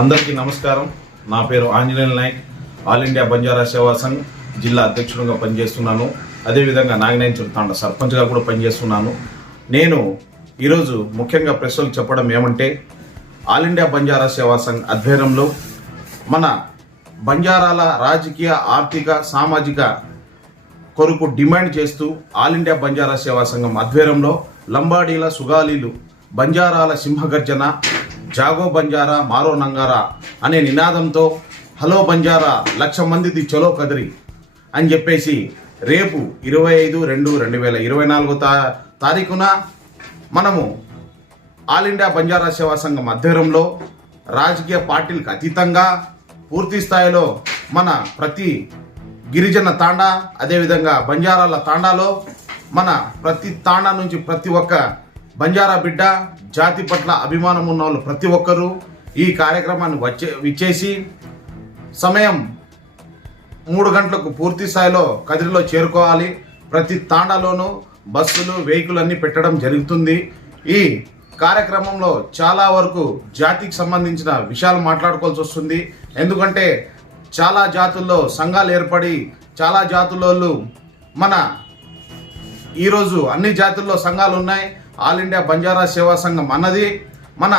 అందరికీ నమస్కారం. నా పేరు ఆంజనేయులు నాయక్. ఆల్ ఇండియా బంజారా సేవా సంఘ్ జిల్లా అధ్యక్షుడిగా పనిచేస్తున్నాను. అదేవిధంగా నాగినేంచూరు తాండ సర్పంచ్గా కూడా పనిచేస్తున్నాను. నేను ఈరోజు ముఖ్యంగా ప్రెస్లకు చెప్పడం ఏమంటే, ఆల్ ఇండియా బంజారా సేవా సంఘ్ ఆధ్వర్యంలో మన బంజారాల రాజకీయ, ఆర్థిక, సామాజిక కొరకు డిమాండ్ చేస్తూ ఆల్ ఇండియా బంజారా సేవా సంఘం ఆధ్వర్యంలో లంబాడీల, సుగాలీలు, బంజారాల సింహగర్జన, జాగో బంజారా మారో నంగారా అనే నినాదంతో హలో బంజారా 1,00,000 మందిది చలో కదిరి అని చెప్పేసి రేపు 25/2/2024 తారీఖున మనము ఆల్ ఇండియా బంజారా సేవా సంఘం ఆధ్వర్యంలో రాజకీయ పార్టీలకు అతీతంగా పూర్తి స్థాయిలో మన ప్రతి గిరిజన తాండా, అదేవిధంగా బంజారాల తాండాలో మన ప్రతి తాండా నుంచి ప్రతి ఒక్క బంజారా బిడ్డ, జాతి పట్ల అభిమానం ఉన్న వాళ్ళు ప్రతి ఒక్కరూ ఈ కార్యక్రమాన్ని విచ్చేసి సమయం 3 గంటలకు పూర్తి స్థాయిలో కదిరిలో చేరుకోవాలి. ప్రతి తాండాలోనూ బస్సులు, వెహికల్ అన్నీ పెట్టడం జరుగుతుంది. ఈ కార్యక్రమంలో చాలా వరకు జాతికి సంబంధించిన విషయాలు మాట్లాడుకోవాల్సి వస్తుంది. ఎందుకంటే చాలా జాతుల్లో సంఘాలు ఏర్పడి చాలా జాతుల్లో మన ఈరోజు అన్ని జాతుల్లో సంఘాలు ఉన్నాయి. ఆల్ ఇండియా బంజారా సేవా సంఘం అన్నది మన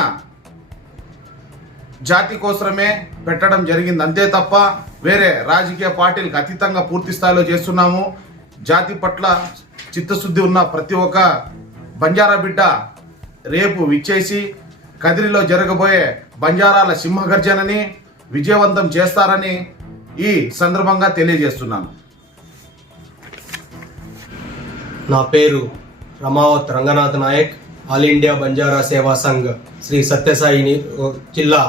జాతి కోసమే పెట్టడం జరిగింది, అంతే తప్ప వేరే రాజకీయ పార్టీలకు అతీతంగా పూర్తి స్థాయిలో చేస్తున్నాము. జాతి పట్ల చిత్తశుద్ధి ఉన్న ప్రతి ఒక్క బంజారా బిడ్డ రేపు విచ్చేసి కదిరిలో జరగబోయే బంజారాల సింహగర్జనని విజయవంతం చేస్తారని ఈ సందర్భంగా తెలియజేస్తున్నాను. నా పేరు రమావత్ రంగనాథ్ నాయక్. ఆల్ ఇండియా బంజారా సేవా సంఘ్ శ్రీ సత్యసాయి జిల్లా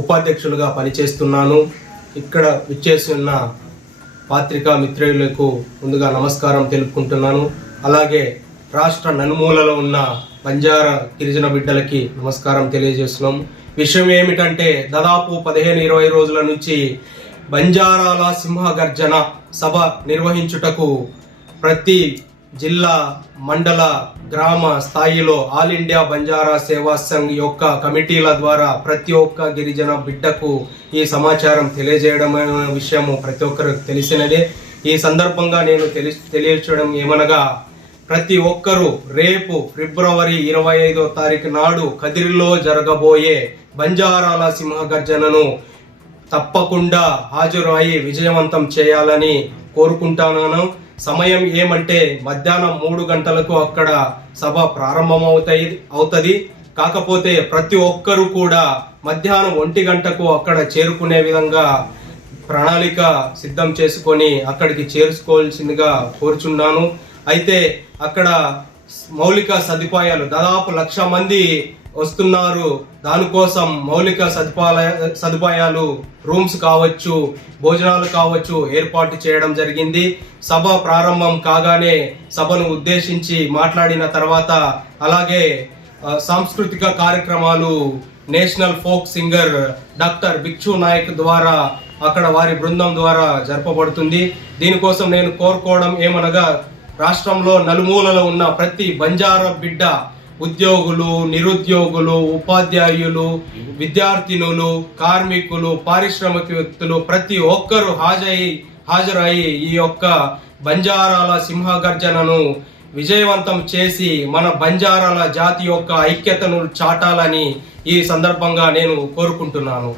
ఉపాధ్యక్షులుగా పనిచేస్తున్నాను. ఇక్కడ విచ్చేస్తున్న పాత్రికా మిత్రులకు ముందుగా నమస్కారం తెలుపుకుంటున్నాను. అలాగే రాష్ట్ర నలుమూలలో ఉన్న బంజారా గిరిజన బిడ్డలకి నమస్కారం తెలియజేస్తున్నాం. విషయం ఏమిటంటే, దాదాపు 15-20 రోజుల నుంచి బంజారాల సింహగర్జన సభ నిర్వహించుటకు ప్రతి జిల్లా, మండల, గ్రామ స్థాయిలో ఆల్ ఇండియా బంజారా సేవా సంఘ్ యొక్క కమిటీల ద్వారా ప్రతి ఒక్క గిరిజన బిడ్డకు ఈ సమాచారం తెలియజేయడం విషయము ప్రతి ఒక్కరికి తెలిసినదే. ఈ సందర్భంగా నేను తెలియచేయడం ఏమనగా, ప్రతి ఒక్కరూ రేపు ఫిబ్రవరి 25వ తారీఖు నాడు కదిరిలో జరగబోయే బంజారాల సింహగర్జనను తప్పకుండా హాజరు అయి విజయవంతం చేయాలని కోరుకుంటున్నాను. సమయం ఏమంటే మధ్యాహ్నం 3 గంటలకు అక్కడ సభ అవుతుంది. కాకపోతే ప్రతి ఒక్కరు కూడా మధ్యాహ్నం 1 గంటకు అక్కడ చేరుకునే విధంగా ప్రణాళిక సిద్ధం చేసుకొని అక్కడికి చేరుకోవాల్సిందిగా కోరుచున్నాను. అయితే అక్కడ మౌలిక సదుపాయాలు దాదాపు 1,00,000 మంది వస్తున్నారు. దానికోసం మౌలిక సదుపాయాలు రూమ్స్ కావచ్చు, భోజనాలు కావచ్చు ఏర్పాటు చేయడం జరిగింది. సభ ప్రారంభం కాగానే సభను ఉద్దేశించి మాట్లాడిన తర్వాత అలాగే సాంస్కృతిక కార్యక్రమాలు national folk singer doctor Bhikshu Nayak ద్వారా అక్కడ వారి బృందం ద్వారా జరపబడుతుంది. దీనికోసం నేను కోరుకోవడం ఏమనగా, రాష్ట్రంలో నలుమూలలో ఉన్న ప్రతి బంజారా బిడ్డ, ఉద్యోగులు, నిరుద్యోగులు, ఉపాధ్యాయులు, విద్యార్థినులు, కార్మికులు, పారిశ్రామిక వ్యక్తులు ప్రతి ఒక్కరూ హాజరై ఈ యొక్క బంజారాల సింహగర్జనను విజయవంతం చేసి మన బంజారాల జాతి యొక్క ఐక్యతను చాటాలని ఈ సందర్భంగా నేను కోరుకుంటున్నాను.